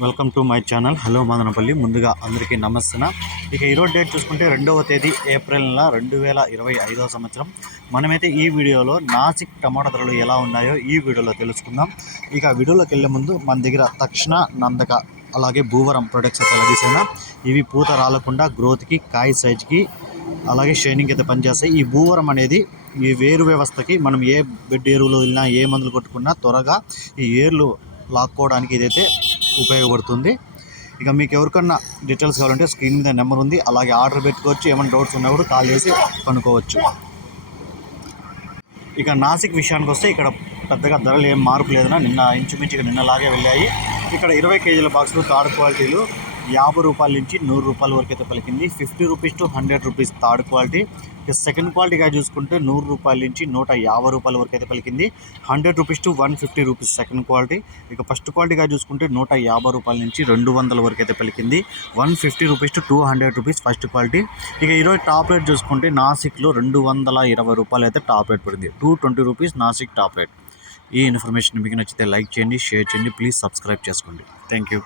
Welcome to my channel. Hello Madanapalle. ముందుగా అందరికీ నమస్తే ఇక ఈరోజు డేట్ చూసుకుంటే రెండవ తేదీ ఏప్రిల్ నెల రెండు వేల ఇరవై ఐదవ సంవత్సరం. మనమైతే ఈ వీడియోలో నాసిక్ టమాటా ధరలు ఎలా ఉన్నాయో ఈ వీడియోలో తెలుసుకుందాం. ఇక వీడియోలోకి వెళ్ళే ముందు మన దగ్గర తక్షణ నందక అలాగే భూవరం ప్రొడక్ట్స్ అయితే లభిస్తాయి ఇవి పూత రాలకుండా గ్రోత్కి కాయ సైజ్కి అలాగే షైనింగ్ అయితే పనిచేస్తాయి. ఈ భూవరం అనేది ఈ వేరు వ్యవస్థకి మనం ఏ బెడ్ ఎరువులు వెళ్ళినా ఏ మందులు కొట్టుకున్నా త్వరగా ఈ ఏర్లు లాక్కోవడానికి ఇదైతే ఉపయోగపడుతుంది. ఇక మీకు ఎవరికన్నా డీటెయిల్స్ కావాలంటే స్క్రీన్ మీద నెంబర్ ఉంది. అలాగే ఆర్డర్ పెట్టుకోవచ్చు. ఏమైనా డౌట్స్ ఉన్నా కూడా కాల్ చేసి కనుక్కోవచ్చు. ఇక నాసిక్ విషయానికి వస్తే ఇక్కడ పెద్దగా ధరలు ఏం మార్పు లేదన్నా నిన్న ఇంచుమించుగా నిన్నలాగే వెళ్ళాయి. ఇక్కడ ఇరవై కేజీల బాక్సులు థర్డ్ క్వాలిటీలు యాభై రూపాయల నుంచి నూరు రూపాయల వరకు అయితే పలికింది. Fifty rupees to hundred rupees third quality. ఇక సెకండ్ క్వాలిటీగా చూసుకుంటే నూరు రూపాయల నుంచి నూట యాభై రూపాయల వరకు అయితే పలికింది. Hundred rupees to one fifty rupees second quality. ఇక ఫస్ట్ క్వాలిటీగా చూసుకుంటే నూట యాభై రూపాయల నుంచి రెండు వందల వరకు అయితే పలికింది. One fifty rupees to two hundred rupees first quality. ఇక ఈరోజు టాప్ రేట్ చూసుకుంటే నాసిక్లో రెండు వందల ఇరవై రూపాయలు అయితే టాప్ రేట్ పడింది. Two twenty rupees Nasik top rate. ఈ ఇన్ఫర్మేషన్ మీకు నచ్చితే లైక్ చేయండి షేర్ చేయండి ప్లీజ్ సబ్స్క్రైబ్ చేసుకోండి. Thank you.